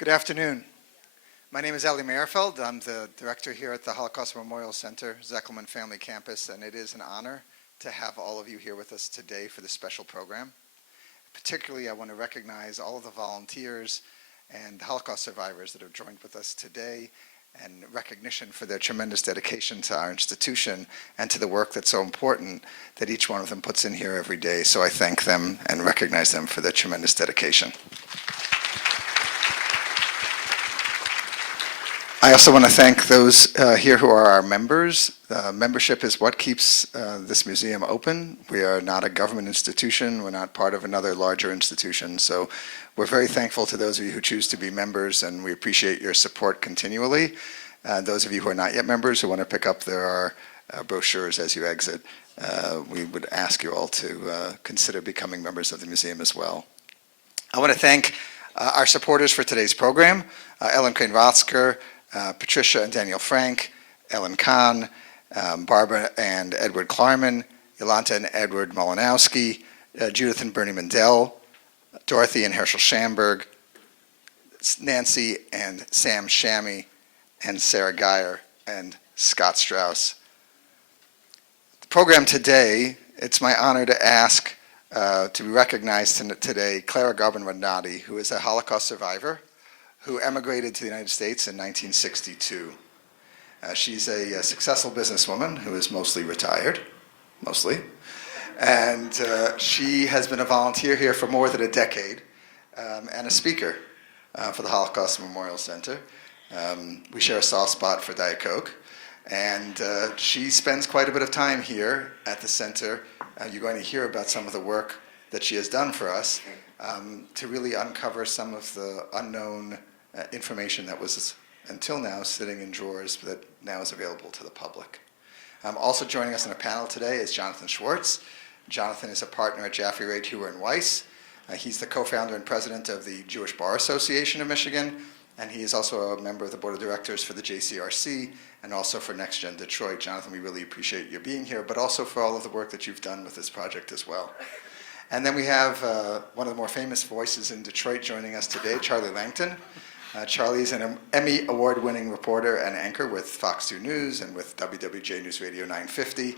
Good afternoon. My name is Eli Meyerfeld. I'm the director here at the Holocaust Memorial Center, Zeckelman Family Campus, and it is an honor to have all of you here with us today for this special program. Particularly, I want to recognize all of the volunteers and Holocaust survivors that have joined with us today, and recognition for their tremendous dedication to our institution and to the work that's so important that each one of them puts in here every day. So I thank them and recognize them for their tremendous dedication. I also want to thank those here who are our members. Membership is what keeps this museum open. We are not a government institution. We're not part of another larger institution. So we're very thankful to those of you who choose to be members, and we appreciate your support continually. Those of you who are not yet members who want to pick up, there are brochures as you exit. We would ask you all to consider becoming members of the museum as well. I want to thank our supporters for today's program, Ellen Crane-Rothsker, Patricia and Daniel Frank, Ellen Kahn, Barbara and Edward Klarman, Jolanta and Edward Molinowski, Judith and Bernie Mendel, Dorothy and Herschel Schamberg, Nancy and Sam Shammy, and Sarah Geyer and Scott Strauss. The program today, it's my honor to ask to be recognized today Clara Garbon-Radnoti, who is a Holocaust survivor who emigrated to the United States in 1962. She's a successful businesswoman who is mostly retired, and she has been a volunteer here for more than a decade and a speaker for the Holocaust Memorial Center. We share a soft spot for Diet Coke, and she spends quite a bit of time here at the center. You're going to hear about some of the work that she has done for us to really uncover some of the unknown information that was until now sitting in drawers that now is available to the public. Also joining us on a panel today is Jonathan Schwartz. Jonathan is a partner at Jaffe Raitt Heuer Weiss. He's the co-founder and president of the Jewish Bar Association of Michigan, and he is also a member of the board of directors for the JCRC and also for NextGen Detroit. Jonathan, we really appreciate your being here, but also for all of the work that you've done with this project as well. And then we have one of the more famous voices in Detroit joining us today, Charlie Langton. Charlie is an Emmy award-winning reporter and anchor with Fox 2 News and with WWJ Newsradio 950.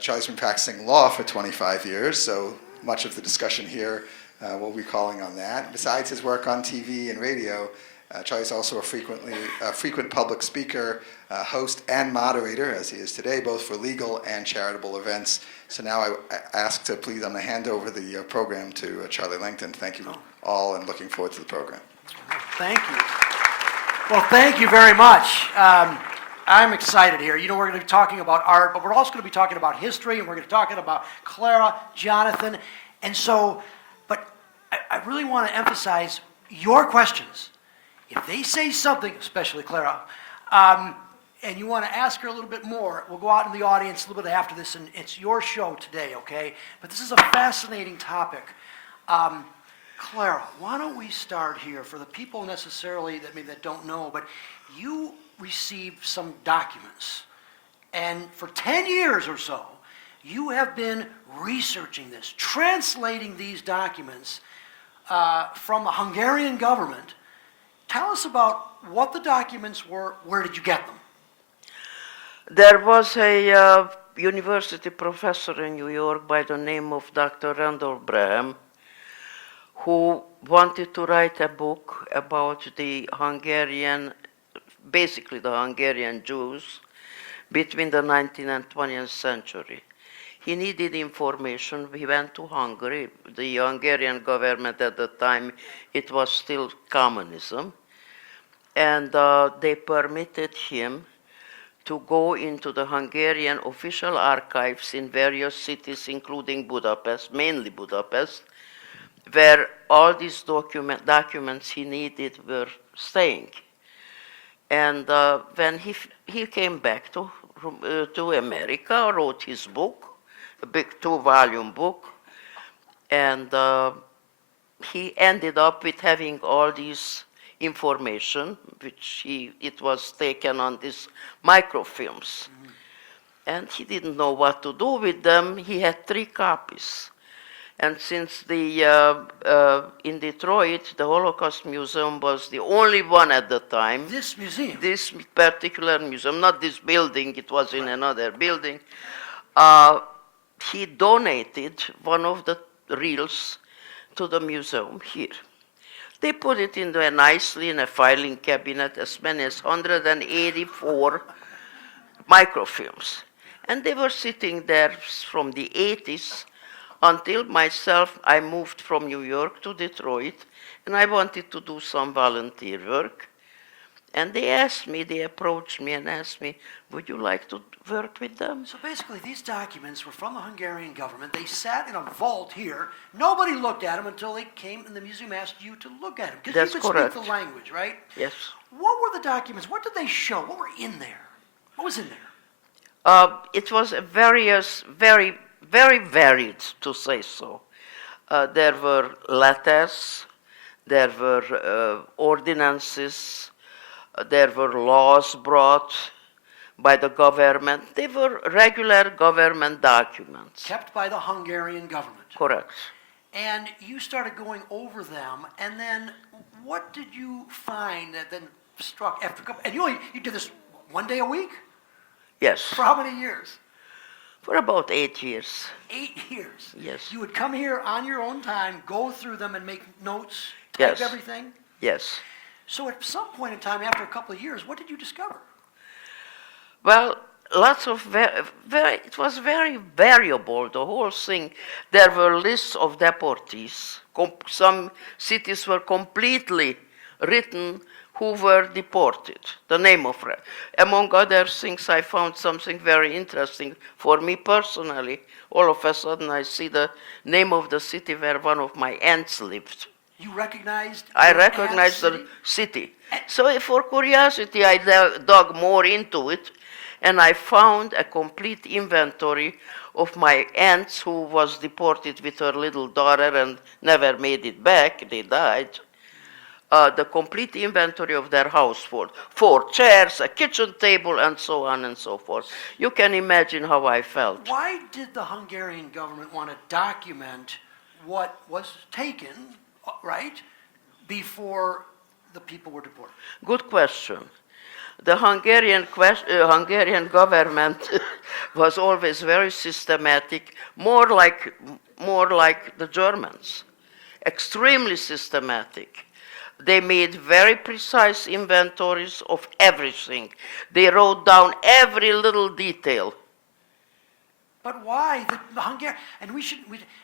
Charlie's been practicing law for 25 years, so much of the discussion here we'll be calling on that. Besides his work on TV and radio, Charlie's also a frequent public speaker, host, and moderator, as he is today, both for legal and charitable events. So now I ask to please, I'm going to hand over the program to Charlie Langton. Thank you all, and looking forward to the program. Thank you. Well, thank you very much. I'm excited here. You know, we're going to be talking about art, but we're also going to be talking about history, and we're going to be talking about Clara, Jonathan, and so, but I really want to emphasize your questions. If they say something, especially Clara, and you want to ask her a little bit more, we'll go out in the audience a little bit after this, and it's your show today, okay? But this is a fascinating topic. Clara, why don't we start here for the people necessarily that maybe that don't know, but you received some documents, and for 10 years or so, you have been researching this, translating these documents from the Hungarian government. Tell us about what the documents were. Where did you get them? There was a university professor in New York by the name of Dr. Randolph Braham, who wanted to write a book about the Hungarian, basically the Hungarian Jews, between the 19th and 20th century. He needed information. He went to Hungary. The Hungarian government at the time, it was still communism. And they permitted him to go into the Hungarian official archives in various cities, including Budapest, mainly Budapest, where all these documents he needed were staying. And when he came back to America, wrote his book, a big 2-volume book, and he ended up with having all these information, which it was taken on these microfilms. And he didn't know what to do with them. He had 3 copies. And since in Detroit, the Holocaust Museum was the only one at the time, This museum. this particular museum, not this building, it was in another building, he donated one of the reels to the museum here. They put it nicely in a filing cabinet, as many as 184 microfilms. And they were sitting there from the 80s until I moved from New York to Detroit, and I wanted to do some volunteer work. And they approached me and asked me, would you like to work with them? So basically, these documents were from the Hungarian government. They sat in a vault here. Nobody looked at them until they came and the museum asked you to look at them. Because That's you could correct. speak the language, right? Yes. What were the documents? What did they show? What were in there? What was in there? It was very varied, to say so. There were letters, there were ordinances, there were laws brought by the government. They were regular government documents. Kept by the Hungarian government. Correct. And you started going over them, and then what did you find that then struck after a couple? And you did this one day a week? Yes. For how many years? For about 8 years. 8 years. Yes. You would come here on your own time, go through them and make notes, type Yes. everything? Yes. So at some point in time, after a couple of years, what did you discover? Well, lots of it was very variable, the whole thing. There were lists of deportees. Some cities were completely written who were deported, the name of it. Among other things, I found something very interesting for me personally. All of a sudden, I see the name of the city where one of my aunts lived. You recognized? I your recognized aunt's the city? city. So for curiosity, I dug more into it, and I found a complete inventory of my aunts who was deported with her little daughter and never made it back. They died. The complete inventory of their household. 4 chairs, a kitchen table, and so on and so forth. You can imagine how I felt. Why did the Hungarian government want to document what was taken, right, before the people were deported? Good question. The Hungarian government was always very systematic, more like the Germans, extremely systematic. They made very precise inventories of everything. They wrote down every little detail. But why the Hungary? And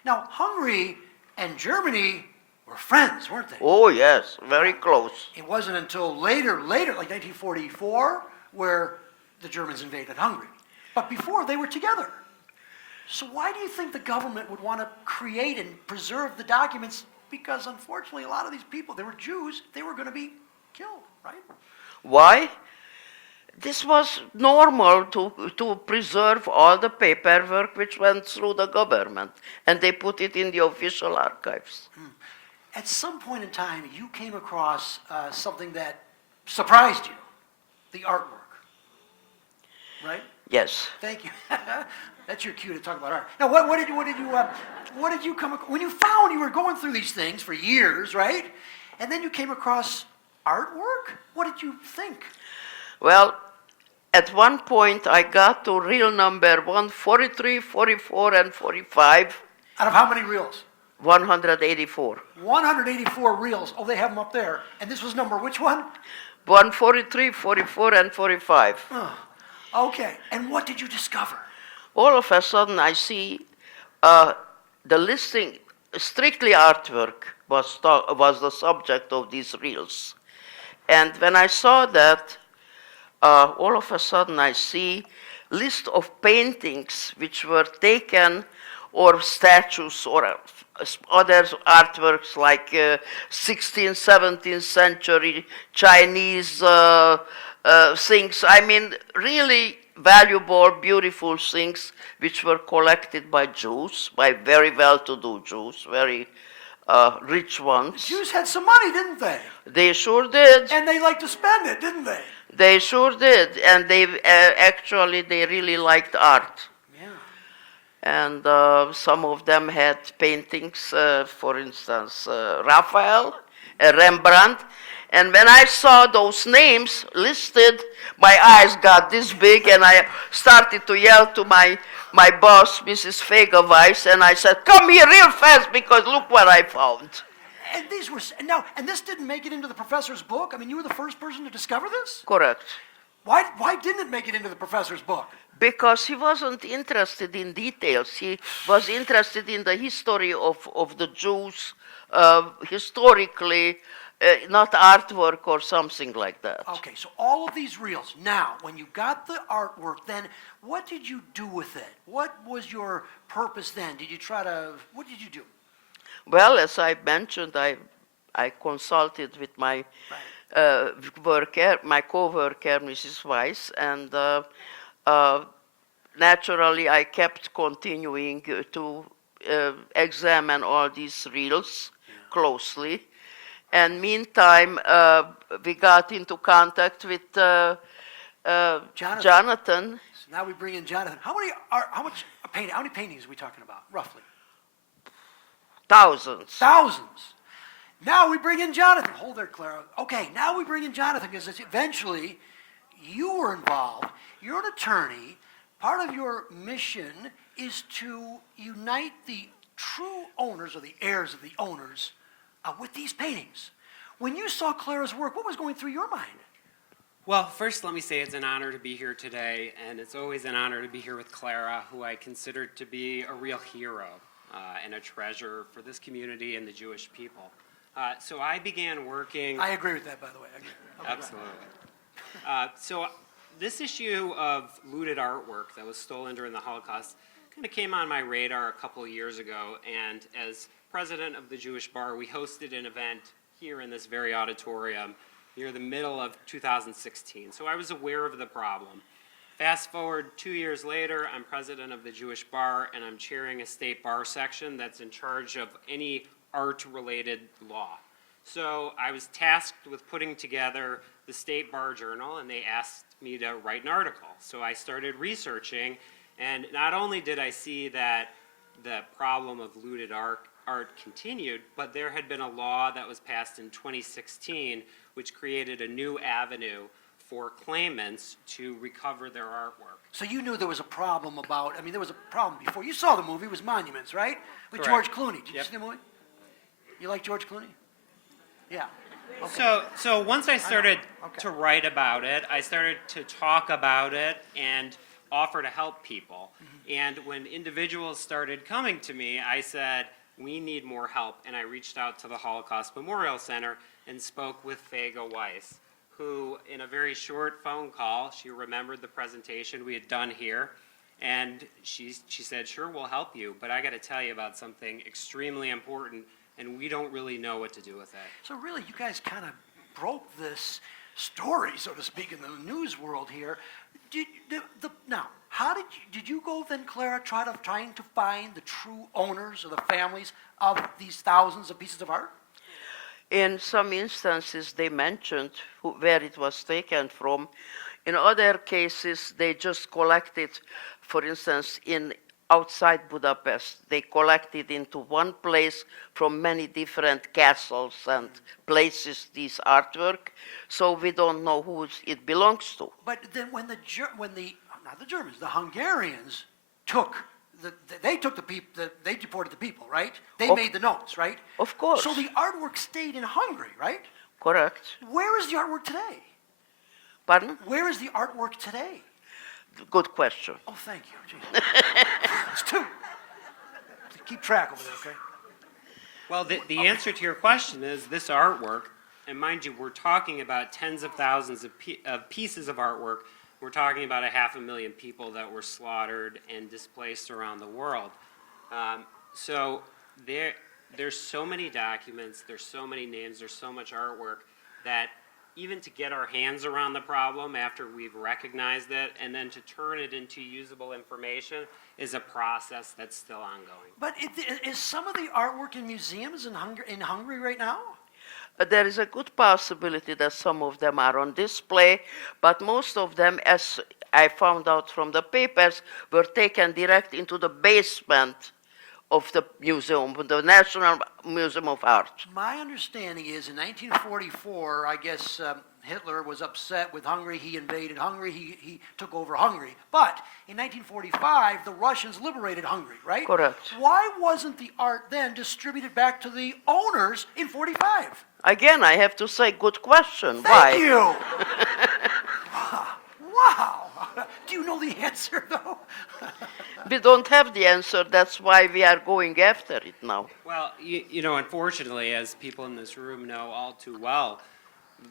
now Hungary and Germany were friends, weren't they? Oh yes, very close. It wasn't until later, like 1944, where the Germans invaded Hungary. But before, they were together. So why do you think the government would want to create and preserve the documents? Because unfortunately, a lot of these people, they were Jews, they were going to be killed, right? Why? This was normal to preserve all the paperwork which went through the government, and they put it in the official archives. At some point in time, you came across something that surprised you, the artwork, right? Yes. Thank you. That's your cue to talk about art. Now, what did you come across? When you found you were going through these things for years, right? And then you came across artwork? What did you think? Well, at one point I got to reel number 143, 44, and 45. Out of how many reels? 184. 184 reels. Oh, they have them up there. And this was number which one? 143, 44, and 45. Oh, okay. And what did you discover? All of a sudden I see the listing, strictly artwork was the subject of these reels. And when I saw that, all of a sudden I see list of paintings which were taken, or statues, or other artworks like 16th, 17th century Chinese things. I mean, really valuable, beautiful things which were collected by Jews, by very well-to-do Jews, very rich ones. The Jews had some money, didn't they? They sure did. And they liked to spend it, didn't they? They sure did, and they really liked art. Yeah. and some of them had paintings, for instance, Raphael, Rembrandt. And when I saw those names listed, my eyes got this big, and I started to yell to my boss, Mrs. Heuer Weiss, and I said, "Come here real fast, because look what I found." And these were now, and this didn't make it into the professor's book. I mean, you were the first person to discover this. Correct. Why didn't it make it into the professor's book? Because he wasn't interested in details. He was interested in the history of the Jews, historically, not artwork or something like that. Okay, so all of these reels. Now, when you got the artwork, then what did you do with it? What was your purpose then? Did you try to, what did you do? Well, as I mentioned, I consulted with my worker, my co-worker, Mrs. Weiss, and naturally I kept continuing to examine all these reels closely. And meantime, we got into contact with Jonathan. So now we bring in Jonathan. How many paintings are we talking about, roughly? Thousands. Thousands. Now we bring in Jonathan. Hold there, Clara. Okay, now we bring in Jonathan because eventually you were involved. You're an attorney. Part of your mission is to unite the true owners or the heirs of the owners with these paintings. When you saw Clara's work, what was going through your mind? Well, first let me say it's an honor to be here today, and it's always an honor to be here with Clara, who I consider to be a real hero and a treasure for this community and the Jewish people. So I began working... I agree with that, by the way. I agree. Okay, Absolutely. So this issue of looted artwork that was stolen during the Holocaust kind of came on my radar a couple of years ago, and as president of the Jewish Bar, we hosted an event here in this very auditorium near the middle of 2016. So I was aware of the problem. Fast forward 2 years later, I'm president of the Jewish Bar, and I'm chairing a state bar section that's in charge of any art-related law. So I was tasked with putting together the State Bar Journal, and they asked me to write an article. So I started researching, and not only did I see that the problem of looted art continued, but there had been a law that was passed in 2016 which created a new avenue for claimants to recover their artwork. So you knew there was a problem there was a problem before. You saw the movie, it was Monuments, right? With Correct. George Clooney. Did you Yep. see the movie? You like George Clooney? Yeah. Okay. So once I started Okay. to write about it, I started to talk about it and offer to help people. And when individuals started coming to me, I said, we need more help. And I reached out to the Holocaust Memorial Center and spoke with Heuer Weiss, who in a very short phone call, she remembered the presentation we had done here. And she said, sure, we'll help you, but I got to tell you about something extremely important, and we don't really know what to do with it. So really, you guys kind of broke this story, so to speak, in the news world here. Now, did you go then, Clara, trying to find the true owners or the families of these thousands of pieces of art? In some instances, they mentioned where it was taken from. In other cases, they just collected, for instance, outside Budapest, they collected into one place from many different castles and places this artwork, so we don't know who it belongs to. But then when not the Germans, the Hungarians they deported the people, right? They made the notes, right? Of course. So the artwork stayed in Hungary, right? Correct. Where is the artwork today? Pardon? Where is the artwork today? Good question. Oh, thank you. Jeez. It's two. Keep track over there, okay? Well, the answer to your question is this artwork, and mind you, we're talking about tens of thousands of pieces of artwork. We're talking about 500,000 people that were slaughtered and displaced around the world. So there's so many documents, there's so many names, there's so much artwork that even to get our hands around the problem after we've recognized it and then to turn it into usable information is a process that's still ongoing. But is some of the artwork in museums in Hungary right now? There is a good possibility that some of them are on display, but most of them, as I found out from the papers, were taken direct into the basement of the museum, the National Museum of Art. My understanding is in 1944, I guess Hitler was upset with Hungary. He invaded Hungary. He took over Hungary. But in 1945, the Russians liberated Hungary, right? Correct. Why wasn't the art then distributed back to the owners in 45? Again, I have to say, good question. Thank Why? you. Wow. Do you know the answer, though? We don't have the answer. That's why we are going after it now. Well, you know, unfortunately, as people in this room know all too well,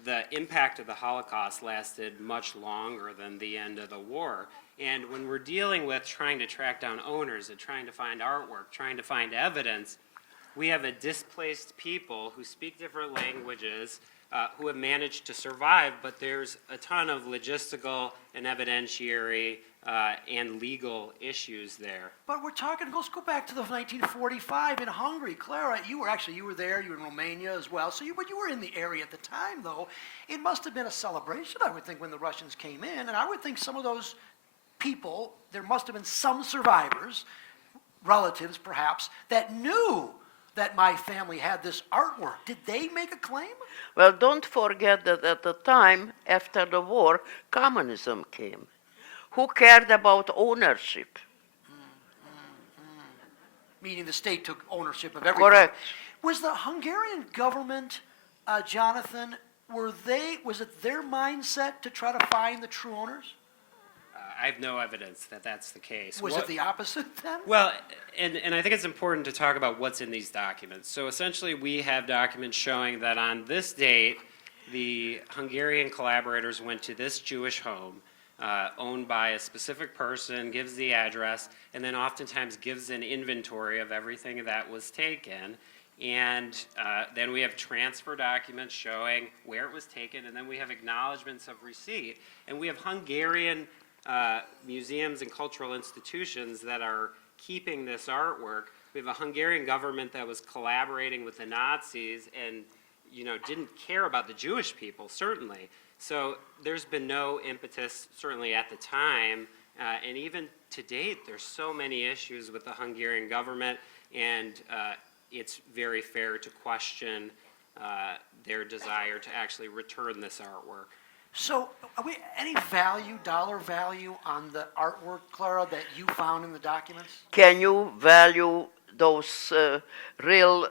the impact of the Holocaust lasted much longer than the end of the war. And when we're dealing with trying to track down owners and trying to find artwork, trying to find evidence, we have a displaced people who speak different languages, who have managed to survive, but there's a ton of logistical and evidentiary and legal issues there. But we're talking, let's go back to the 1945 in Hungary. Clara, you were there, you were in Romania as well, but you were in the area at the time, though. It must have been a celebration, I would think, when the Russians came in, and I would think some of those people, there must have been some survivors, relatives perhaps, that knew that my family had this artwork. Did they make a claim? Well, don't forget that at the time, after the war, communism came. Who cared about ownership? Meaning the state took ownership of everything. Correct. Was the Hungarian government, Jonathan, was it their mindset to try to find the true owners? I have no evidence that that's the case. Was it the opposite then? Well, and I think it's important to talk about what's in these documents. So essentially, we have documents showing that on this date, the Hungarian collaborators went to this Jewish home, owned by a specific person, gives the address, and then oftentimes gives an inventory of everything that was taken. And then we have transfer documents showing where it was taken, and then we have acknowledgments of receipt. And we have Hungarian museums and cultural institutions that are keeping this artwork. We have a Hungarian government that was collaborating with the Nazis and, you know, didn't care about the Jewish people, certainly. So there's been no impetus, certainly at the time, and even to date, there's so many issues with the Hungarian government, and it's very fair to question their desire to actually return this artwork. So, any value, dollar value on the artwork, Clara, that you found in the documents? Can you value those real,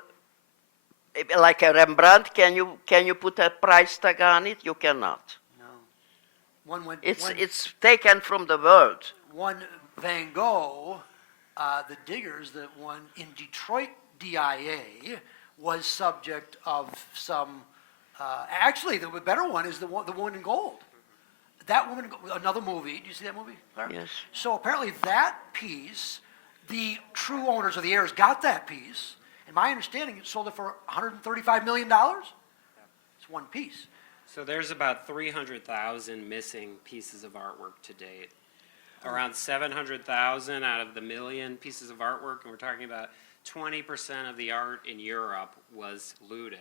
like a Rembrandt? Can you put a price tag on it? You cannot. No. It's taken from the world. One Van Gogh, the Diggers, that one in Detroit DIA, was subject of some. Actually, the better one is the woman in gold. That woman, another movie. Did you see that movie, Clara? Yes. So apparently that piece, the true owners of the heirs got that piece. And my understanding, it sold it for $135 million. It's one piece. So there's about 300,000 missing pieces of artwork to date. Around 700,000 out of the million pieces of artwork, and we're talking about 20% of the art in Europe was looted.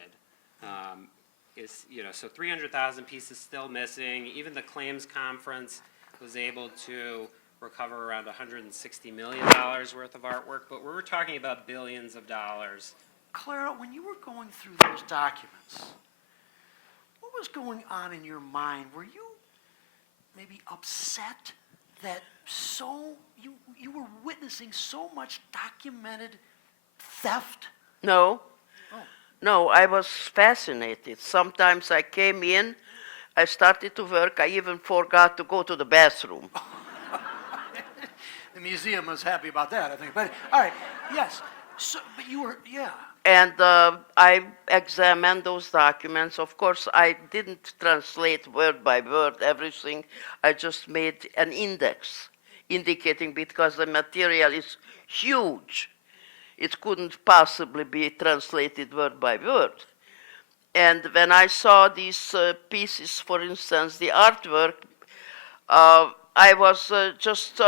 So 300,000 pieces still missing. Even the claims conference was able to recover around $160 million worth of artwork, but we're talking about billions of dollars. Clara, when you were going through those documents, what was going on in your mind? Were you maybe upset that you were witnessing so much documented theft? No. Oh. No, I was fascinated. Sometimes I came in, I started to work, I even forgot to go to the bathroom. The museum was happy about that, I think. But, all right, yes. So, but you were, yeah. And I examined those documents. Of course, I didn't translate word by word everything. I just made an index indicating, because the material is huge, it couldn't possibly be translated word by word. And when I saw these pieces, for instance, the artwork, I was just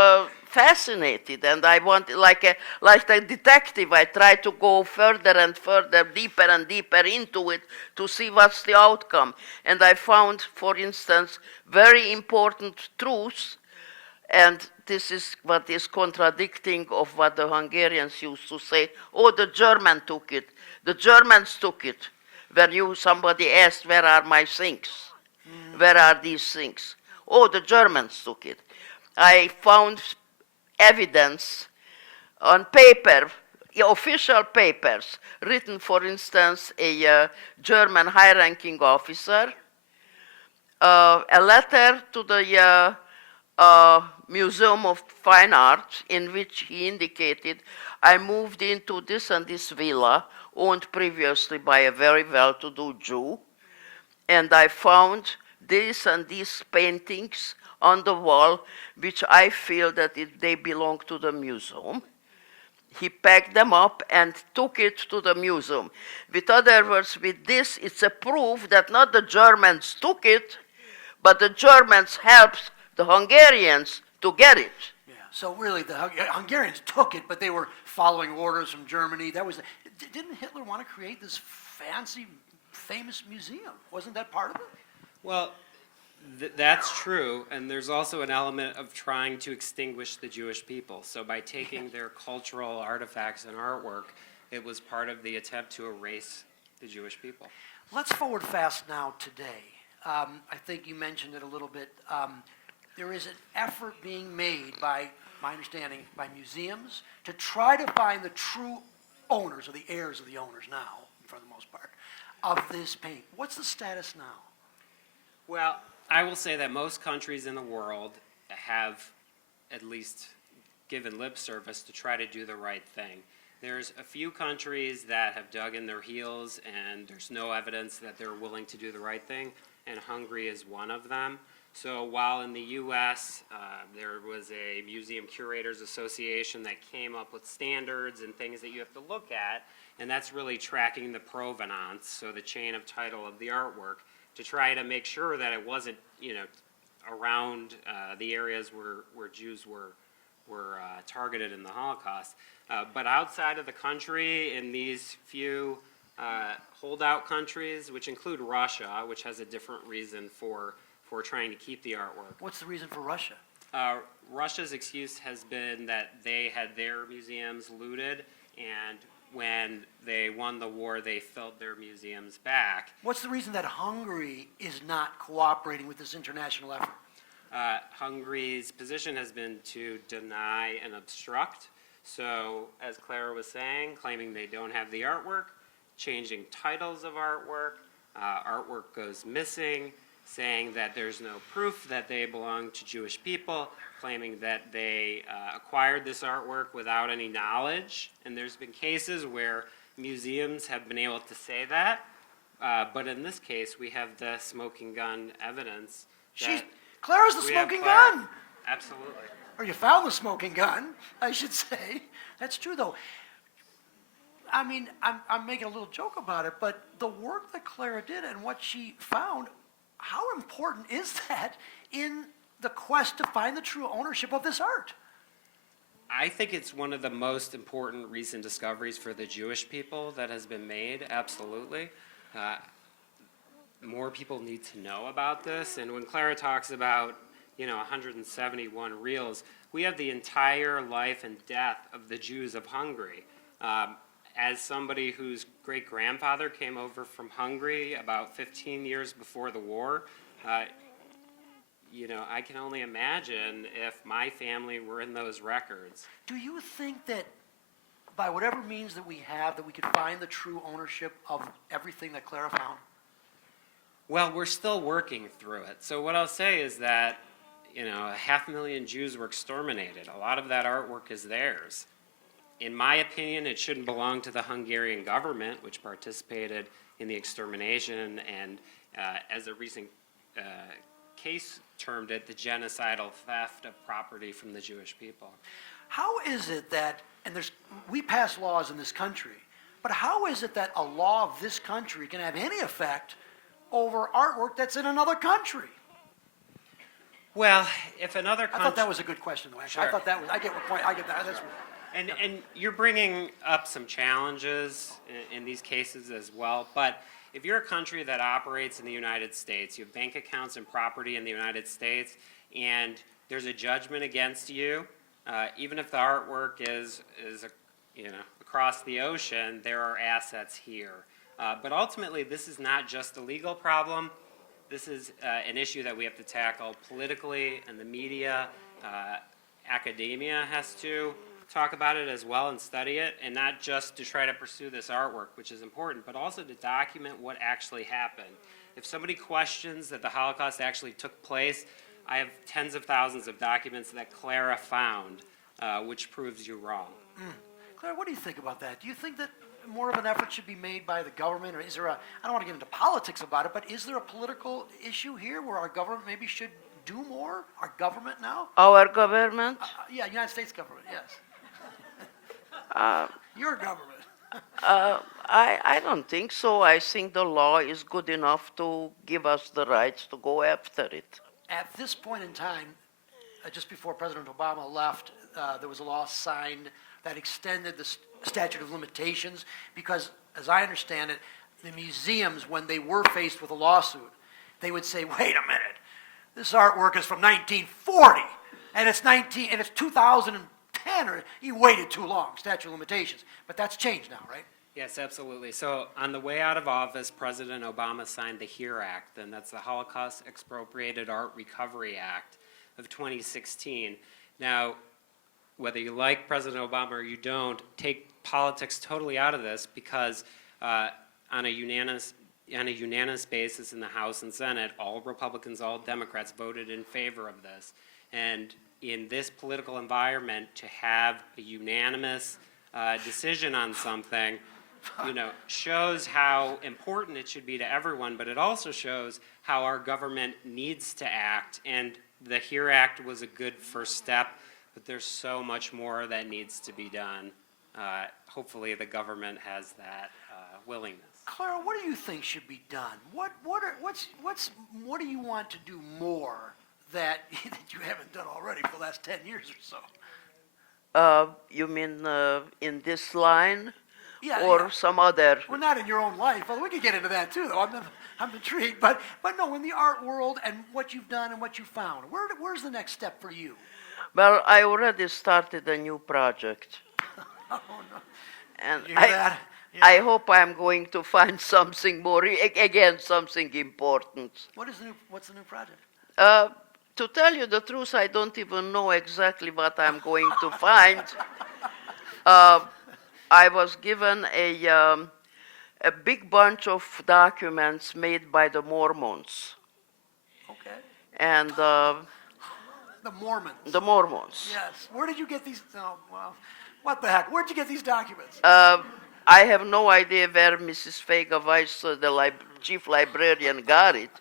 fascinated, and I wanted, like a detective, I tried to go further and further, deeper and deeper into it to see what's the outcome. And I found, for instance, very important truths, and this is what is contradicting of what the Hungarians used to say. Oh, the German took it. The Germans took it. When somebody asked, where are my things? Where are these things? Oh, the Germans took it. I found evidence on paper, official papers, written, for instance, a German high-ranking officer, a letter to the Museum of Fine Arts in which he indicated, I moved into this and this villa, owned previously by a very well-to-do Jew, and I found this and these paintings on the wall, which I feel that they belong to the museum. He packed them up and took it to the museum. With other words, with this, it's a proof that not the Germans took it, but the Germans helped the Hungarians to get it. Yeah. So really, the Hungarians took it, but they were following orders from Germany. Didn't Hitler want to create this fancy, famous museum? Wasn't that part of it? Well, that's true, and there's also an element of trying to extinguish the Jewish people. So by taking their cultural artifacts and artwork, it was part of the attempt to erase the Jewish people. Let's forward fast now today. I think you mentioned it a little bit. There is an effort being made by, my understanding, by museums to try to find the true owners, or the heirs of the owners now, for the most part, of this paint. What's the status now? Well, I will say that most countries in the world have at least given lip service to try to do the right thing. There's a few countries that have dug in their heels, and there's no evidence that they're willing to do the right thing, and Hungary is one of them. So while in the U.S. There was a Museum Curators Association that came up with standards and things that you have to look at, and that's really tracking the provenance, so the chain of title of the artwork, to try to make sure that it wasn't, around the areas where Jews were targeted in the Holocaust. But outside of the country, in these few holdout countries, which include Russia, which has a different reason for trying to keep the artwork. What's the reason for Russia? Russia's excuse has been that they had their museums looted, and when they won the war, they filled their museums back. What's the reason that Hungary is not cooperating with this international effort? Hungary's position has been to deny and obstruct. So, as Clara was saying, claiming they don't have the artwork, changing titles of artwork, artwork goes missing, saying that there's no proof that they belong to Jewish people, claiming that they acquired this artwork without any knowledge. And there's been cases where museums have been able to say that, but in this case, we have the smoking gun evidence. Clara's the smoking gun! Absolutely. Or you found the smoking gun, I should say. That's true, though. I mean, I'm making a little joke about it, but the work that Clara did and what she found, how important is that in the quest to find the true ownership of this art? I think it's one of the most important recent discoveries for the Jewish people that has been made, absolutely. More people need to know about this, and when Clara talks about 171 reels, we have the entire life and death of the Jews of Hungary. As somebody whose great-grandfather came over from Hungary about 15 years before the war, I can only imagine if my family were in those records. Do you think that by whatever means that we have, that we could find the true ownership of everything that Clara found? Well, we're still working through it. So what I'll say is that, 500,000 Jews were exterminated. A lot of that artwork is theirs. In my opinion, it shouldn't belong to the Hungarian government, which participated in the extermination and, as a recent case termed it, the genocidal theft of property from the Jewish people. How is it that, and we pass laws in this country, but how is it that a law of this country can have any effect over artwork that's in another country? Well, if another I country... thought that was a good question, though, actually. I Sure. thought that was, I get what point, I get that, that's, And you're bringing up some challenges in these cases as well, but if you're a country that operates in the United States, you have bank accounts and property in the United States, and there's a judgment against you, even if the artwork is across the ocean, there are assets here. But ultimately, this is not just a legal problem. This is an issue that we have to tackle politically, and the media, academia has to talk about it as well and study it, and not just to try to pursue this artwork, which is important, but also to document what actually happened. If somebody questions that the Holocaust actually took place, I have tens of thousands of documents that Clara found, which proves you wrong. Clara, what do you think about that? Do you think that more of an effort should be made by the government, or is there a, I don't want to get into politics about it, but is there a political issue here where our government maybe should do more? Our government now? Our government? Yeah, United States government, yes. Your government. I don't think so. I think the law is good enough to give us the rights to go after it. At this point in time, just before President Obama left, there was a law signed that extended the statute of limitations because, as I understand it, the museums, when they were faced with a lawsuit, they would say, wait a minute, this artwork is from 1940, and it's 2010, or you waited too long, statute of limitations. But that's changed now, right? Yes, absolutely. So on the way out of office, President Obama signed the HERE Act, and that's the Holocaust Expropriated Art Recovery Act of 2016. Now, whether you like President Obama or you don't, take politics totally out of this because on a unanimous basis in the House and Senate, all Republicans, all Democrats voted in favor of this. And in this political environment, to have a unanimous decision on something, shows how important it should be to everyone, but it also shows how our government needs to act. And the HERE Act was a good first step, but there's so much more that needs to be done. Hopefully the government has that willingness. Clara, what do you think should be done? What do you want to do more that you haven't done already for the last 10 years or so? You mean in this line? Yeah, or yeah. some other? Well, not in your own life. Well, we could get into that too, though. I'm intrigued. But no, in the art world and what you've done and what you found, where's the next step for you? Well, I already started a new project. Oh, no. And You hear that? Yeah. I hope I'm going to find something more, again, something important. What's the new project? To tell you the truth, I don't even know exactly what I'm going to find. I was given a big bunch of documents made by the Mormons. Okay. And The Mormons. the Mormons. Yes. Where did you get these? Oh, well, what the heck? Where'd you get these documents? I have no idea where Mrs. Heuer Weiss, the chief librarian, got it,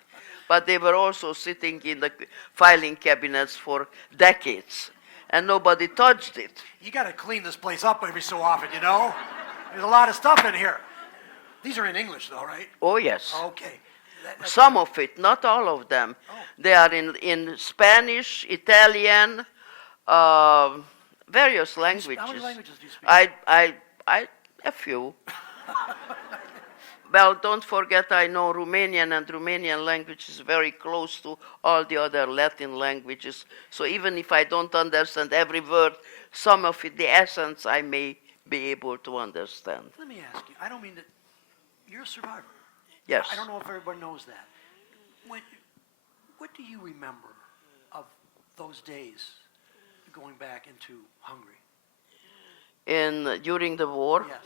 but they were also sitting in the filing cabinets for decades, and nobody touched it. You got to clean this place up every so often, you know? There's a lot of stuff in here. These are in English, though, right? Oh, yes. Okay. That's Some of it, not all of them. Oh. They are in Spanish, Italian, various languages. How many languages do you speak? A few. Well, don't forget I know Romanian, and Romanian language is very close to all the other Latin languages. So even if I don't understand every word, some of it, the essence, I may be able to understand. Let me ask you. I don't mean that you're a survivor. Yes. I don't know if everybody knows that. What do you remember of those days going back into Hungary? During the war? Yes.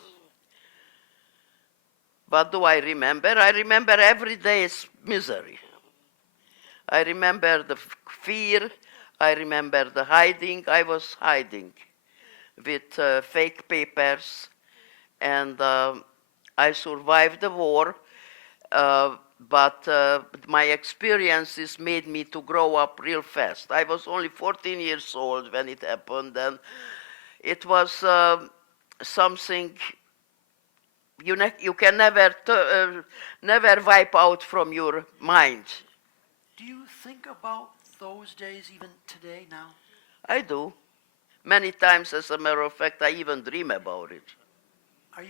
What do I remember? I remember every day's misery. I remember the fear. I remember the hiding. I was hiding with fake papers, and I survived the war, but my experiences made me to grow up real fast. I was only 14 years old when it happened, and it was something you can never wipe out from your mind. Do you think about those days even today now? I do. Many times, as a matter of fact, I even dream about it. Do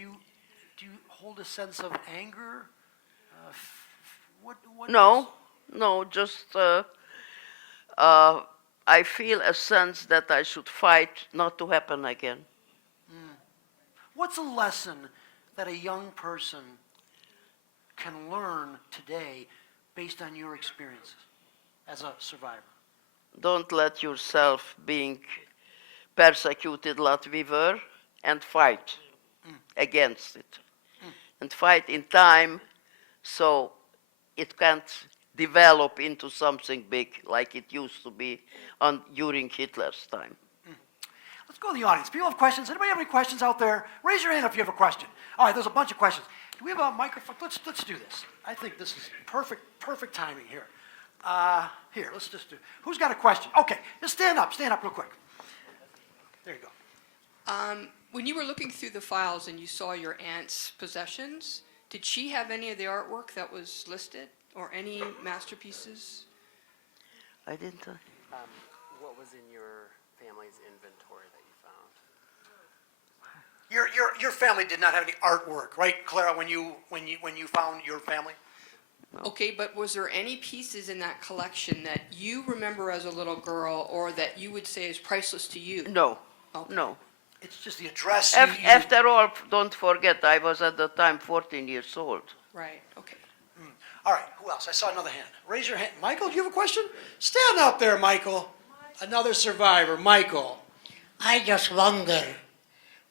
you hold a sense of anger? What No, no, just I feel a sense that I should fight not to happen again. What's a lesson that a young person can learn today based on your experiences as a survivor? Don't let yourself being persecuted like we were, and fight against it. And fight in time so it can't develop into something big like it used to be during Hitler's time. Let's go to the audience. People have questions. Anybody have any questions out there? Raise your hand if you have a question. All right, there's a bunch of questions. Do we have a microphone? Let's do this. I think this is perfect timing here. Here, let's just do. Who's got a question? Okay, just stand up real quick. There you go. When you were looking through the files and you saw your aunt's possessions, did she have any of the artwork that was listed or any masterpieces? I didn't. What was in your family's inventory that you found? Your family did not have any artwork, right, Clara? When you found your family. Okay, but was there any pieces in that collection that you remember as a little girl or that you would say is priceless to you? No, Okay. no. It's just the address. After all, don't forget, I was at the time 14 years old. Right, okay. All right, who else? I saw another hand. Raise your hand. Michael, do you have a question? Stand up there, Michael. Another survivor, Michael. I just wonder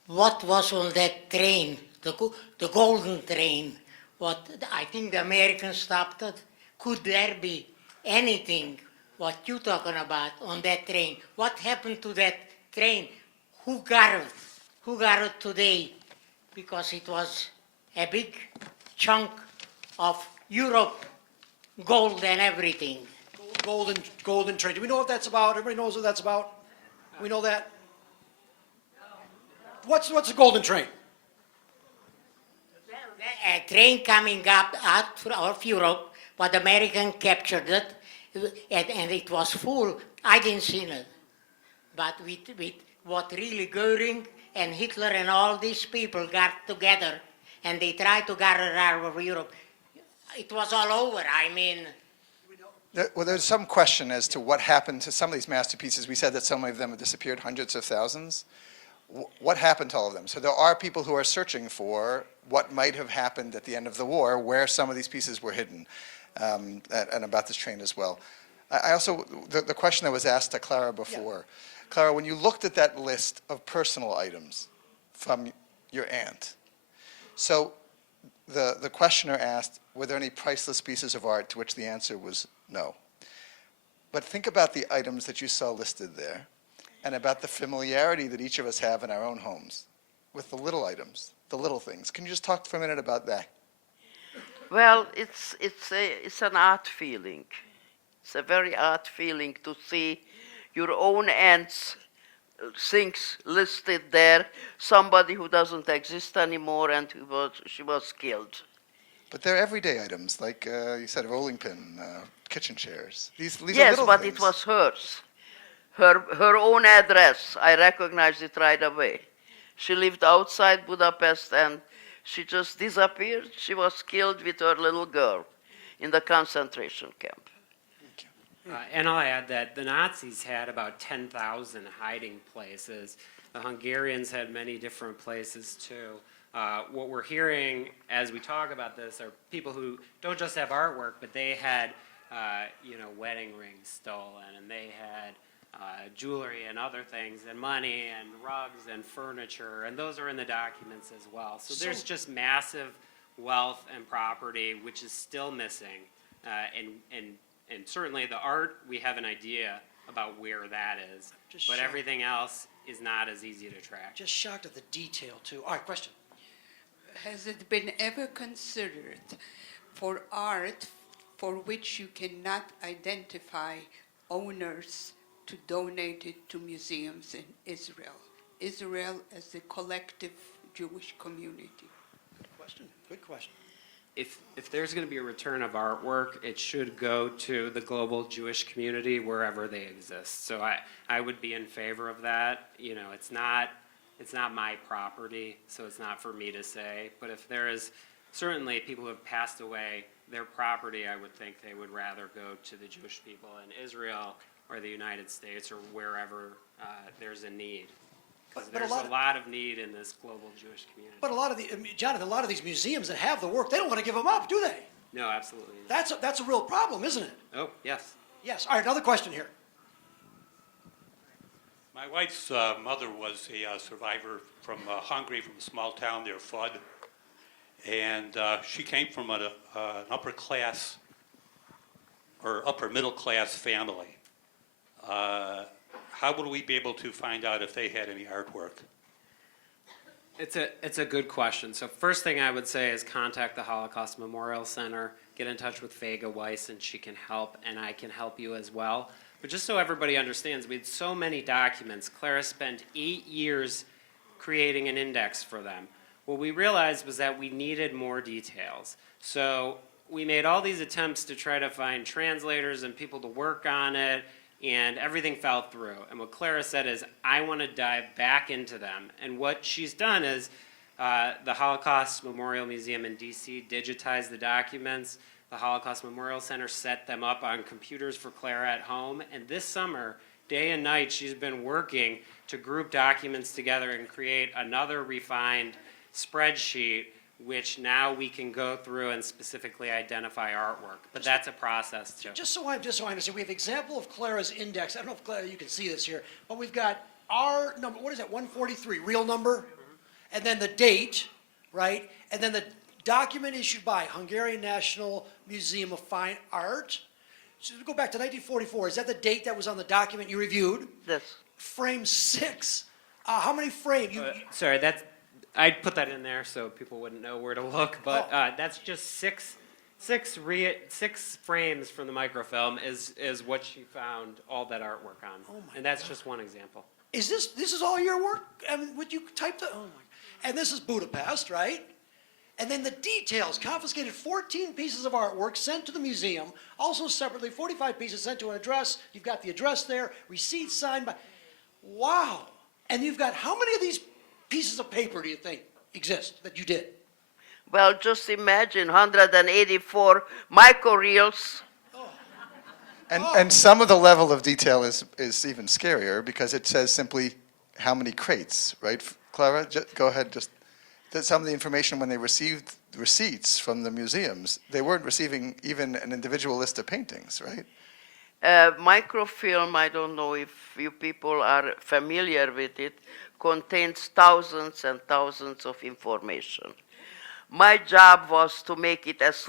what was on that train, the golden train. What I think the Americans stopped it. Could there be anything what you talking about on that train? What happened to that train? Who got it? Who got it today? Because it was a big chunk of Europe, gold and everything. Golden train. Do we know what that's about? Everybody knows what that's about? We know that? What's a golden train? A train coming out of Europe, but the American captured it, and it was full. I didn't see it. But with what really Goering and Hitler and all these people got together, and they tried to get it out of Europe, it was all over. I mean, Well, there's some question as to what happened to some of these masterpieces. We said that so many of them have disappeared, hundreds of thousands. What happened to all of them? So there are people who are searching for what might have happened at the end of the war, where some of these pieces were hidden, and about this train as well. I also, the question that was asked to Clara before, Clara, when you looked at that list of personal items from your aunt, so the questioner asked, were there any priceless pieces of art, to which the answer was no. But think about the items that you saw listed there, and about the familiarity that each of us have in our own homes with the little items, the little things. Can you just talk for a minute about that? Well, it's an art feeling. It's a very art feeling to see your own aunt's things listed there, somebody who doesn't exist anymore and she was killed. But they're everyday items, like you said, a rolling pin, kitchen chairs. These are Yes, little but things. it was hers. Her own address. I recognized it right away. She lived outside Budapest and she just disappeared. She was killed with her little girl in the concentration camp. And I'll add that the Nazis had about 10,000 hiding places. The Hungarians had many different places too. What we're hearing as we talk about this are people who don't just have artwork, but they had, wedding rings stolen, and they had jewelry and other things, and money and rugs and furniture, and those are in the documents as well. So there's just massive wealth and property which is still missing, and certainly the art, we have an idea about where that is, Just but shocked. everything else is not as easy to track. Just shocked at the detail, too. All right, question. Has it been ever considered for art for which you cannot identify owners to donate it to museums in Israel? Israel as a collective Jewish community. Good question. Good question. if there's going to be a return of artwork, it should go to the global Jewish community wherever they exist. So I would be in favor of that. You know, it's not my property, so it's not for me to say. But if there is certainly people who have passed away, their property, I would think they would rather go to the Jewish people in Israel or the United States or wherever there's a need. Because But a there's lot a of- lot of need in this global Jewish community. But a lot of Jonathan, a lot of these museums that have the work, they don't want to give them up, do they? No, absolutely not. That's a real problem, isn't it? Oh, yes. Yes. All right, another question here. My wife's mother was a survivor from Hungary, from a small town near Fud. And she came from an upper class or upper middle class family. How would we be able to find out if they had any artwork? It's a good question. So first thing I would say is contact the Holocaust Memorial Center, get in touch with Vega Weiss, and she can help, and I can help you as well. But just so everybody understands, we had so many documents. Clara spent 8 years creating an index for them. What we realized was that we needed more details. So we made all these attempts to try to find translators and people to work on it, and everything fell through. And what Clara said is, I want to dive back into them. And what she's done is the Holocaust Memorial Museum in DC digitized the documents. The Holocaust Memorial Center set them up on computers for Clara at home. And this summer, day and night, she's been working to group documents together and create another refined spreadsheet, which now we can go through and specifically identify artwork. But that's a process too. Just so I understand, we have example of Clara's Index. I don't know if Clara, you can see this here, but we've got our number, what is that, 143, real number? And then the date, right? And then the document issued by Hungarian National Museum of Fine Art. So we go back to 1944. Is that the date that was on the document you reviewed? Yes. Frame 6. How many frames? Sorry, I'd put that in there so people wouldn't know where to look, but that's just six frames from the microfilm is what she found all that artwork on. Oh my and that's just one example. Is this is all your work? I mean, would you type the, oh my, and this is Budapest, right? And then the details, confiscated 14 pieces of artwork sent to the museum, also separately 45 pieces sent to an address. You've got the address there, receipts signed by, wow. And you've got, how many of these pieces of paper do you think exist that you did? Well, just imagine 184 microreels. And some of the level of detail is even scarier because it says simply how many crates, right? Clara, go ahead. Just some of the information when they received receipts from the museums, they weren't receiving even an individual list of paintings, right? Microfilm, I don't know if you people are familiar with it, contains thousands and thousands of information. My job was to make it as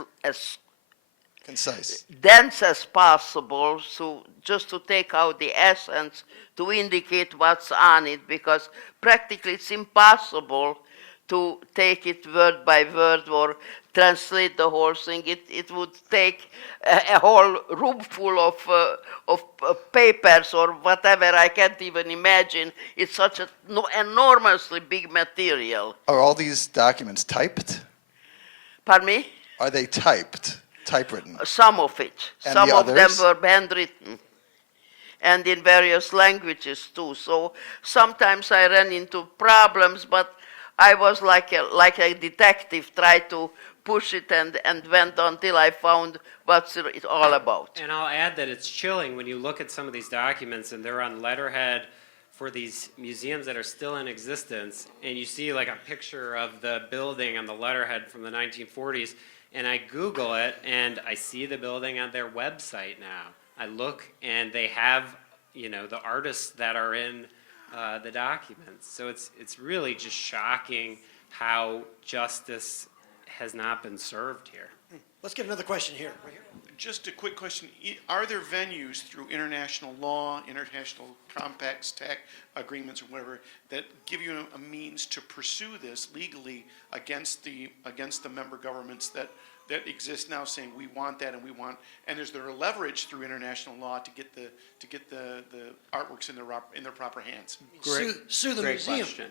Concise. dense as possible, so just to take out the essence, to indicate what's on it, because practically it's impossible to take it word by word or translate the whole thing. It would take a whole room full of papers or whatever. I can't even imagine. It's such an enormously big material. Are all these documents typed? Pardon me? Are they typewritten? Some of it. And Some the of them others? were handwritten. And in various languages too. So sometimes I ran into problems, but I was like a detective, tried to push it and went until I found what's it all about. And I'll add that it's chilling when you look at some of these documents and they're on letterhead for these museums that are still in existence, and you see like a picture of the building on the letterhead from the 1940s, and I Google it and I see the building on their website now. I look and they have, the artists that are in the documents. So it's really just shocking how justice has not been served here. Let's get another question here. Right here. Just a quick question. Are there venues through international law, international compacts, tax agreements, or whatever, that give you a means to pursue this legally against the member governments that exist now, saying we want that and is there a leverage through international law to get the artworks in their proper hands? Sue the Great museum. question.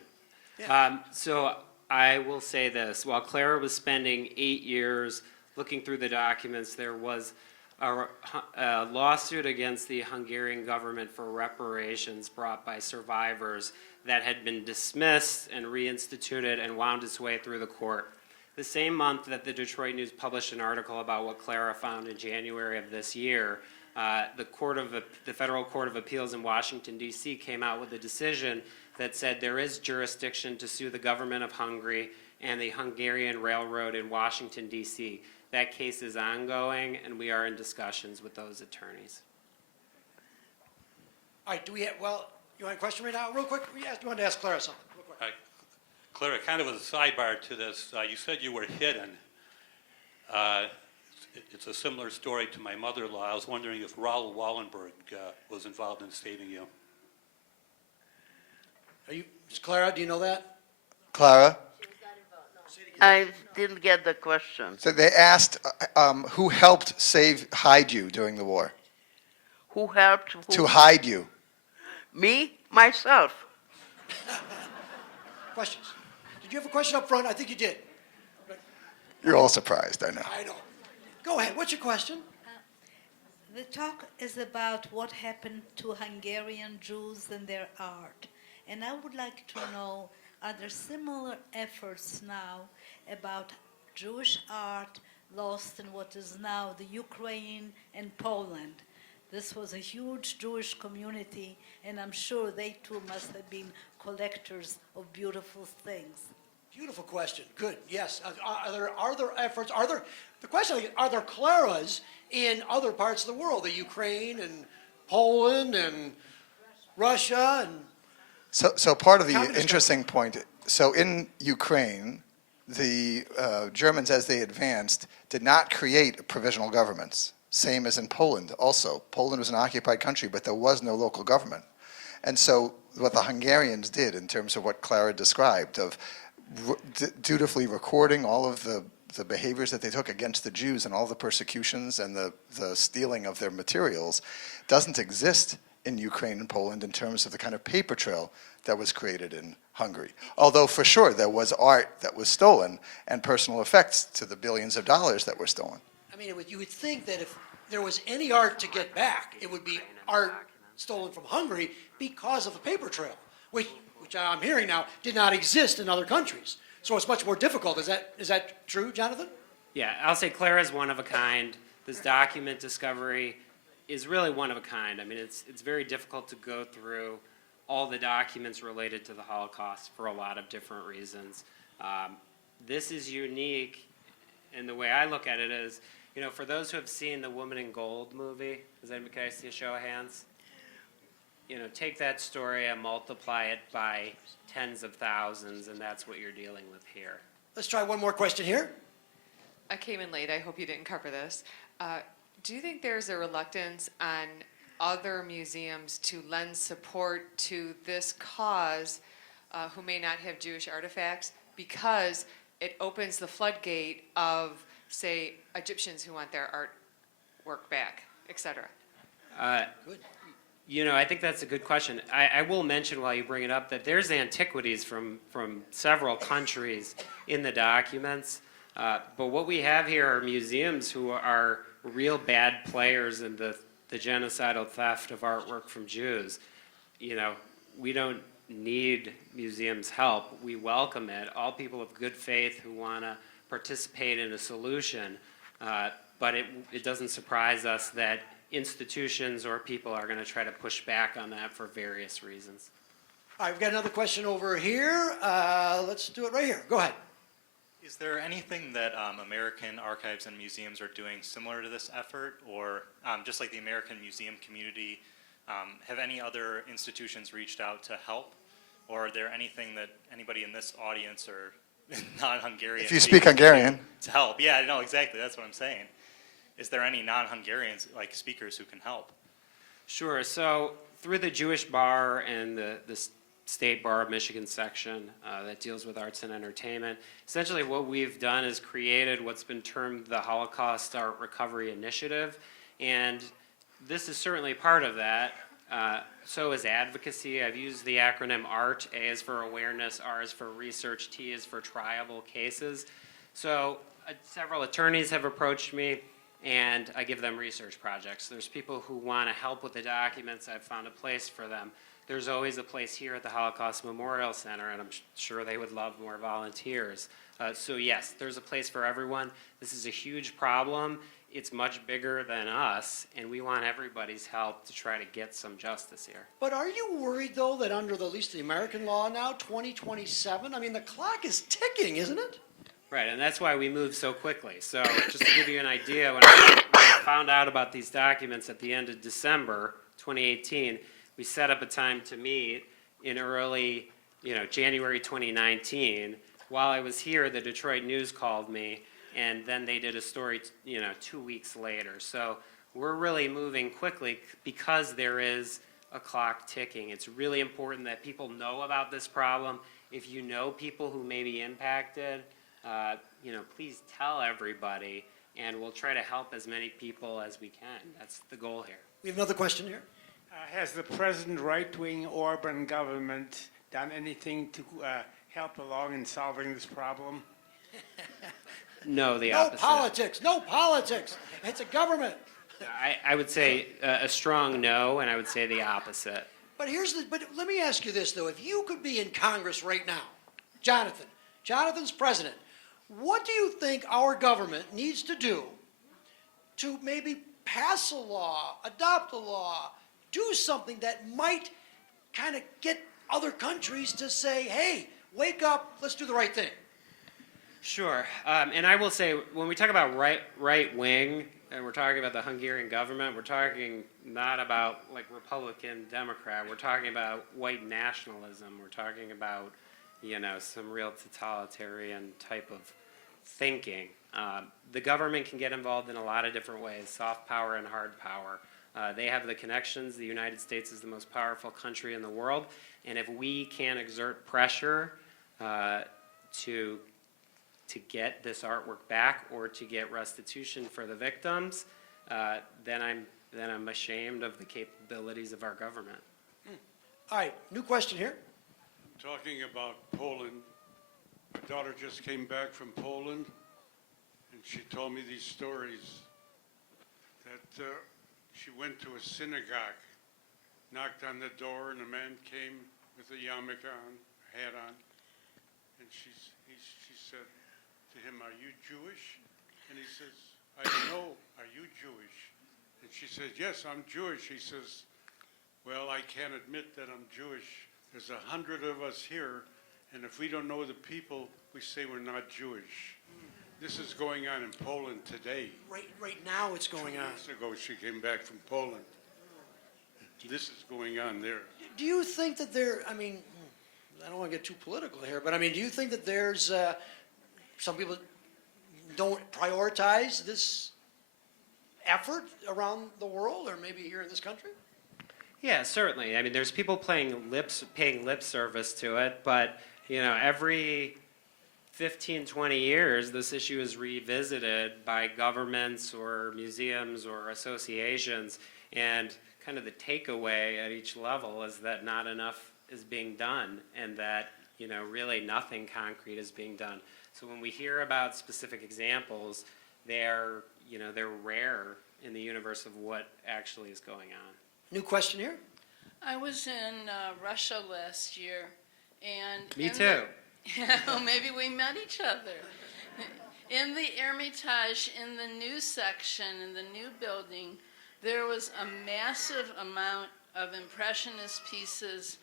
Yeah. So I will say this, while Clara was spending 8 years looking through the documents, there was a lawsuit against the Hungarian government for reparations brought by survivors that had been dismissed and reinstituted and wound its way through the court. The same month that the Detroit News published an article about what Clara found in January of this year, the Federal Court of Appeals in Washington, D.C. came out with a decision that said there is jurisdiction to sue the government of Hungary and the Hungarian Railroad in Washington, D.C. That case is ongoing, and we are in discussions with those attorneys. All right, do we have, well, you want a question right now? Real quick, you wanted to ask Clara something. Real quick. Hi. Clara, kind of as a sidebar to this, you said you were hidden. It's a similar story to my mother-in-law. I was wondering if Raoul Wallenberg was involved in saving you. Clara, do you know that? Clara? I didn't get the question. So they asked who helped hide you during the war? Who helped? Who? To hide you. Me? Myself. Questions? Did you have a question up front? I think you did. You're all surprised, I know. I know. Go ahead. What's your question? The talk is about what happened to Hungarian Jews and their art. And I would like to know, are there similar efforts now about Jewish art lost in what is now the Ukraine and Poland? This was a huge Jewish community, and I'm sure they too must have been collectors of beautiful things. Beautiful question. Good. Yes. Are there efforts? The question is, are there Claras in other parts of the world, the Ukraine and Poland and Russia and So part of the Communist interesting point, so in Ukraine, the Germans, as they advanced, did not create provisional governments, same as in Poland also. Poland was an occupied country, but there was no local government. And so what the Hungarians did in terms of what Clara described, of dutifully recording all of the behaviors that they took against the Jews and all the persecutions and the stealing of their materials, doesn't exist in Ukraine and Poland in terms of the kind of paper trail that was created in Hungary. Although for sure there was art that was stolen and personal effects to the billions of dollars that were stolen. I mean, you would think that if there was any art to get back, it would be art stolen from Hungary because of the paper trail, which I'm hearing now did not exist in other countries. So it's much more difficult. Is that true, Jonathan? Yeah, I'll say Clara is one of a kind. This document discovery is really one of a kind. I mean, it's very difficult to go through all the documents related to the Holocaust for a lot of different reasons. This is unique, and the way I look at it is, you know, for those who have seen the Woman in Gold movie, does anybody guys see a show of hands? You know, take that story and multiply it by tens of thousands, and that's what you're dealing with here. Let's try one more question here. I came in late. I hope you didn't cover this. Do you think there's a reluctance on other museums to lend support to this cause who may not have Jewish artifacts because it opens the floodgate of, say, Egyptians who want their artwork back, etc.? Good. You know, I think that's a good question. I will mention while you bring it up that there's antiquities from several countries in the documents. But what we have here are museums who are real bad players in the genocidal theft of artwork from Jews. You know, we don't need museums' help. We welcome it. All people of good faith who want to participate in a solution. But it doesn't surprise us that institutions or people are going to try to push back on that for various reasons. All right, we've got another question over here. Let's do it right here. Go ahead. Is there anything that American archives and museums are doing similar to this effort, or just like the American museum community, have any other institutions reached out to help, or are there anything that anybody in this audience or non-Hungarian If you speak Hungarian. to help? Yeah, no, exactly. That's what I'm saying. Is there any non-Hungarians, like speakers, who can help? Sure. So through the Jewish Bar and the State Bar of Michigan section that deals with arts and entertainment, essentially what we've done is created what's been termed the Holocaust Art Recovery Initiative, and this is certainly part of that. So is advocacy. I've used the acronym ART. A is for awareness, R is for research, T is for triable cases. So several attorneys have approached me, and I give them research projects. There's people who want to help with the documents. I've found a place for them. There's always a place here at the Holocaust Memorial Center, and I'm sure they would love more volunteers. So yes, there's a place for everyone. This is a huge problem. It's much bigger than us, and we want everybody's help to try to get some justice here. But are you worried, though, that under at least the American law now, 2027, I mean, the clock is ticking, isn't it? Right, and that's why we move so quickly. So just to give you an idea, when I found out about these documents at the end of December 2018, we set up a time to meet in early, January 2019. While I was here, the Detroit News called me, and then they did a story, 2 weeks later. So we're really moving quickly because there is a clock ticking. It's really important that people know about this problem. If you know people who may be impacted, please tell everybody, and we'll try to help as many people as we can. That's the goal here. We have another question here. Has the present right-wing Orban government done anything to help along in solving this problem? No, the No opposite. politics, no politics. It's a government. I would say a strong no, and I would say the opposite. But let me ask you this, though. If you could be in Congress right now, Jonathan's president, what do you think our government needs to do to maybe pass a law, adopt a law, do something that might kind of get other countries to say, hey, wake up, let's do the right thing? Sure, and I will say, when we talk about right wing, and we're talking about the Hungarian government, we're talking not about like Republican, Democrat, we're talking about white nationalism, we're talking about, some real totalitarian type of thinking. The government can get involved in a lot of different ways, soft power and hard power. They have the connections. The United States is the most powerful country in the world, and if we can exert pressure to get this artwork back or to get restitution for the victims, then I'm ashamed of the capabilities of our government. All right, new question here. Talking about Poland, my daughter just came back from Poland, and she told me these stories that she went to a synagogue, knocked on the door, and a man came with a yarmulke on, a hat on, and she said to him, "Are you Jewish?" And he says, "I don't know, are you Jewish?" And she said, "Yes, I'm Jewish." He says, "Well, I can't admit that I'm Jewish. There's 100 of us here, and if we don't know the people, we say we're not Jewish." This is going on in Poland today. Right now it's going 2 on. months ago, she came back from Poland. This is going on there. Do you think that I don't want to get too political here, but do you think that there's some people don't prioritize this effort around the world, or maybe here in this country? Yeah, certainly. There's people paying lip service to it, but every 15, 20 years, this issue is revisited by governments or museums or associations, and kind of the takeaway at each level is that not enough is being done, and that really nothing concrete is being done. So when we hear about specific examples, they're rare in the universe of what actually is going on. New question here. I was in Russia last year, and Me too. Maybe we met each other. In the Hermitage, in the new section, in the new building, there was a massive amount of Impressionist pieces,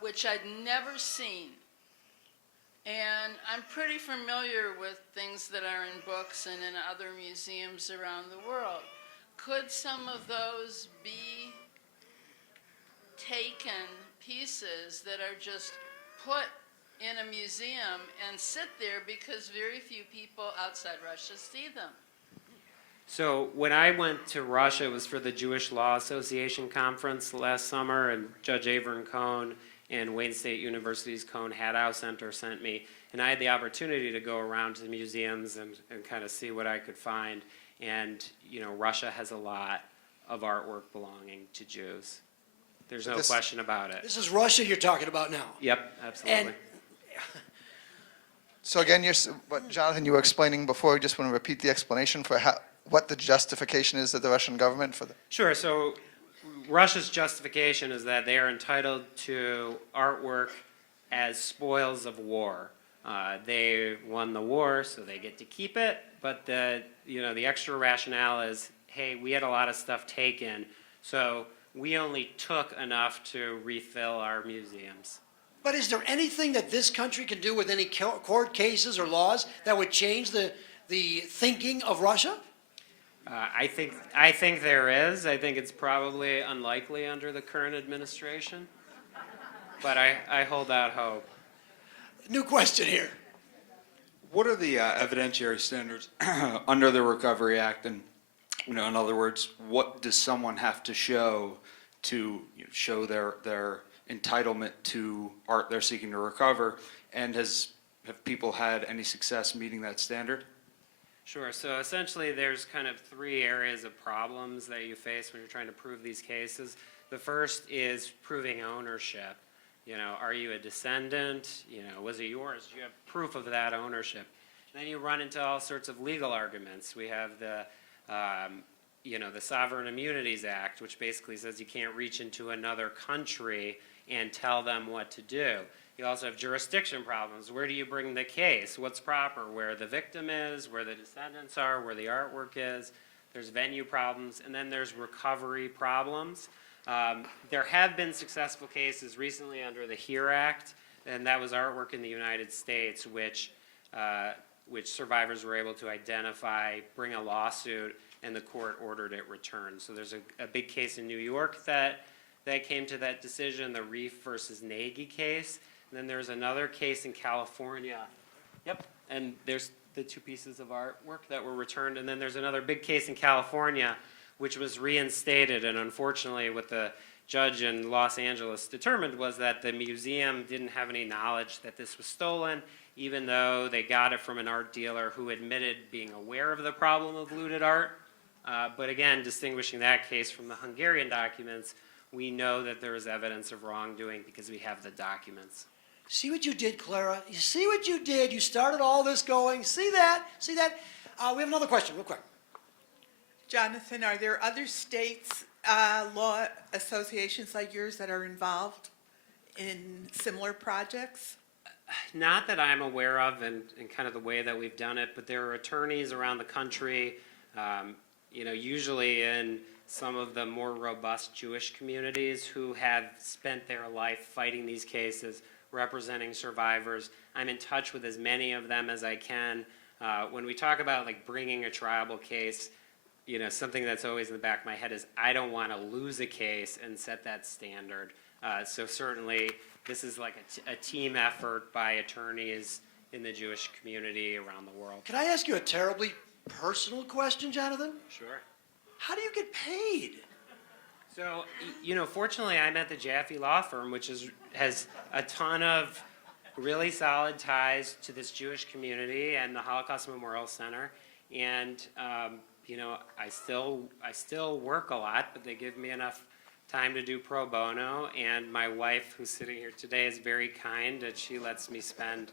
which I'd never seen. And I'm pretty familiar with things that are in books and in other museums around the world. Could some of those be taken pieces that are just put in a museum and sit there because very few people outside Russia see them? So when I went to Russia, it was for the Jewish Law Association conference last summer, and Judge Avern Cohn and Wayne State University's Cohn Hadow Center sent me, and I had the opportunity to go around to the museums and kind of see what I could find. And Russia has a lot of artwork belonging to Jews. There's no This- question about it. This is Russia you're talking about now. Yep, absolutely. And So again, what Jonathan, you were explaining before, you just want to repeat the explanation for what the justification is of the Russian government for the... Sure. So Russia's justification is that they are entitled to artwork as spoils of war. They won the war, so they get to keep it. But the extra rationale is, hey, we had a lot of stuff taken, so we only took enough to refill our museums. But is there anything that this country can do with any court cases or laws that would change the thinking of Russia? I think there is. I think it's probably unlikely under the current administration, but I hold out hope. New question here. What are the evidentiary standards under the Recovery Act? And in other words, what does someone have to show to show their entitlement to art they're seeking to recover? And have people had any success meeting that standard? Sure. So essentially, there's kind of three areas of problems that you face when you're trying to prove these cases. The first is proving ownership. Are you a descendant? Was it yours? Do you have proof of that ownership? Then you run into all sorts of legal arguments. We have the Sovereign Immunities Act, which basically says you can't reach into another country and tell them what to do. You also have jurisdiction problems. Where do you bring the case? What's proper? Where the victim is, where the descendants are, where the artwork is. There's venue problems, and then there's recovery problems. There have been successful cases recently under the HERE Act, and that was artwork in the United States, which survivors were able to identify, bring a lawsuit, and the court ordered it returned. So there's a big case in New York that came to that decision, the Reef versus Nagy case. And then there's another case in California. Yep. And there's the two pieces of artwork that were returned. And then there's another big case in California, which was reinstated. And unfortunately, what the judge in Los Angeles determined was that the museum didn't have any knowledge that this was stolen, even though they got it from an art dealer who admitted being aware of the problem of looted art. But again, distinguishing that case from the Hungarian documents, we know that there is evidence of wrongdoing because we have the documents. See what you did, Clara? You see what you did? You started all this going. See that? See that? We have another question, real quick. Jonathan, are there other states' law associations like yours that are involved in similar projects? Not that I'm aware of in kind of the way that we've done it, but there are attorneys around the country, usually in some of the more robust Jewish communities who have spent their life fighting these cases, representing survivors. I'm in touch with as many of them as I can. When we talk about bringing a tribal case, something that's always in the back of my head is I don't want to lose a case and set that standard. So certainly this is like a team effort by attorneys in the Jewish community around the world. Can I ask you a terribly personal question, Jonathan? Sure. How do you get paid? So, fortunately, I'm at the Jaffe law firm, which has a ton of really solid ties to this Jewish community and the Holocaust Memorial Center. And, I still work a lot, but they give me enough time to do pro bono. And my wife, who's sitting here today, is very kind, and she lets me spend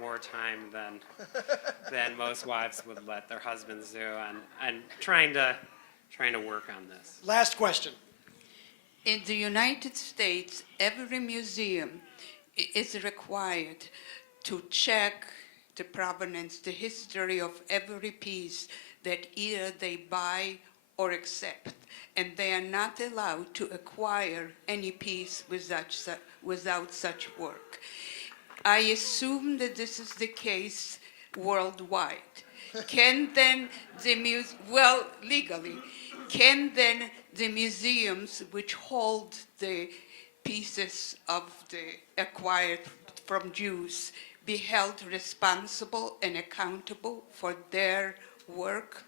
more time than most wives would let their husbands do. And I'm trying to work on this. Last question. In the United States, every museum is required to check the provenance, the history of every piece that either they buy or accept. And they are not allowed to acquire any piece without such work. I assume that this is the case worldwide. Can then legally, can then the museums which hold the pieces of the acquired from Jews be held responsible and accountable for their work?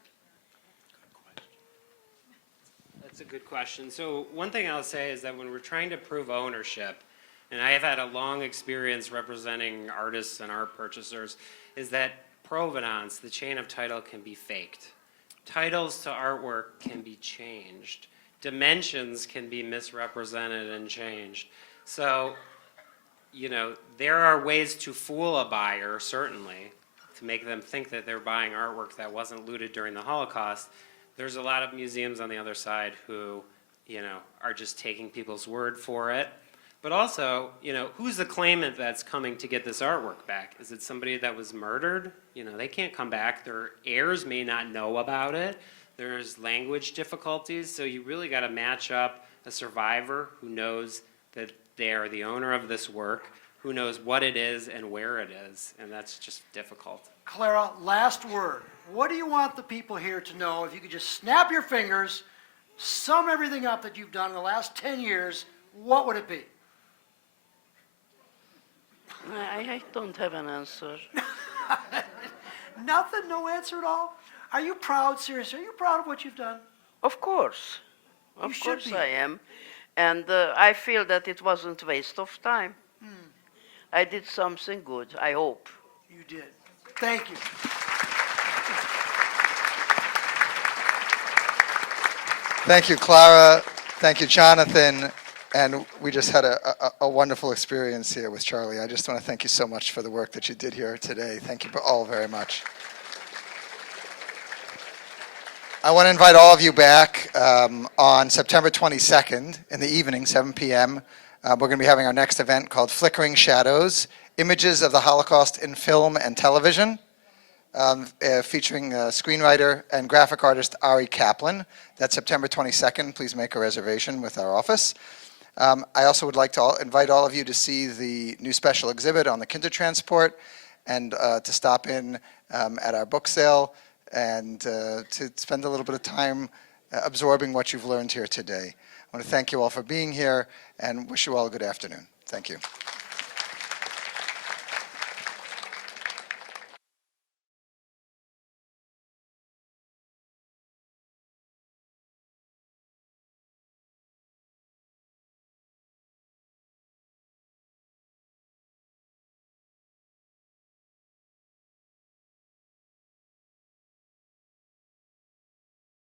That's a good question. So one thing I'll say is that when we're trying to prove ownership, and I have had a long experience representing artists and art purchasers, is that provenance, the chain of title, can be faked. Titles to artwork can be changed. dimensions can be misrepresented and changed. So, you know, there are ways to fool a buyer, certainly, to make them think that they're buying artwork that wasn't looted during the Holocaust. There's a lot of museums on the other side who, you know, are just taking people's word for it. But also, you know, who's the claimant that's coming to get this artwork back? Is it somebody that was murdered? You know, they can't come back. Their heirs may not know about it. There's language difficulties, so you really got to match up a survivor who knows that they are the owner of this work, who knows what it is and where it is, and that's just difficult. Clara, last word. What do you want the people here to know? If you could just snap your fingers, sum everything up that you've done in the last 10 years, what would it be? I don't have an answer. Nothing? No answer at all? Are you proud, seriously? Are you proud of what you've done? Of course. You Of should course be. I am. And I feel that it wasn't waste of time. I did something good, I hope. You did. Thank you. Thank you, Clara. Thank you, Jonathan. And we just had a wonderful experience here with Charlie. I just want to thank you so much for the work that you did here today. Thank you all very much. I want to invite all of you back on September 22nd in the evening, 7 p.m. We're going to be having our next event called Flickering Shadows, Images of the Holocaust in Film and Television, featuring screenwriter and graphic artist Ari Kaplan. That's September 22nd. Please make a reservation with our office. I also would like to invite all of you to see the new special exhibit on the Kindertransport and to stop in at our book sale and to spend a little bit of time absorbing what you've learned here today. I want to thank you all for being here and wish you all a good afternoon. Thank you.